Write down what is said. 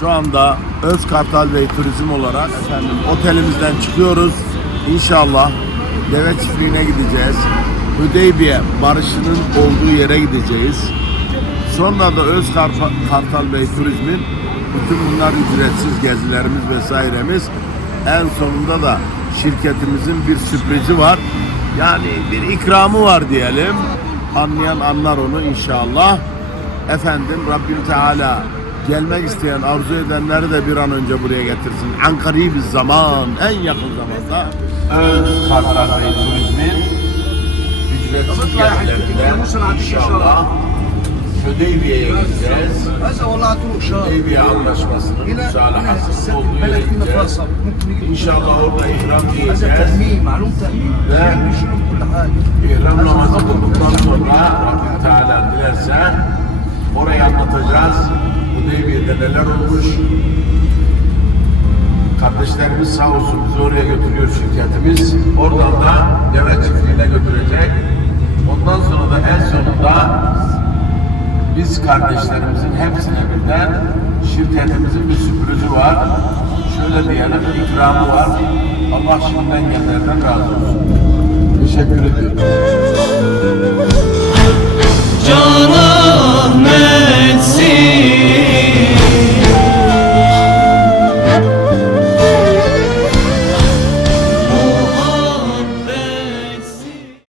Şu anda Özkartal Bey Turizm olarak efendim otelimizden çıkıyoruz. İnşallah deve çiftliğine gideceğiz. Hüdeybiye barışının olduğu yere gideceğiz. Sonra da Özkartal Bey Turizm'in bütün bunlar ücretsiz gezilerimiz vesairemiz. En sonunda da şirketimizin bir sürprizi var. Yani bir ikramı var diyelim. Anlayan anlar onu inşallah. Efendim Rabbim Teala gelmek isteyen, arzu edenleri de bir an önce buraya getirsin. Ankara'yı bir zaman, en yakın zamanda. Ön Kartal Bey Turizm'in ücretsiz yerlerinde inşallah Hüdeybiye'ye gideceğiz. Hüdeybiye anlaşmasının müsalahasının olduğu yere gideceğiz. İnşallah orada ihram giyeceğiz. Ve ihram namazı kıldıktan sonra Rabbim Teala dilerse orayı anlatacağız. Neler olmuş. Kardeşlerimiz sağ olsun bizi oraya götürüyor şirketimiz. Oradan da deve çiftliğine götürecek. Ondan sonra da en sonunda biz kardeşlerimizin hepsine birden şirketimizin bir sürprizi var. Şöyle diyelim ikramı var. Allah şimdiden gelenlerden razı olsun. Teşekkür ediyorum.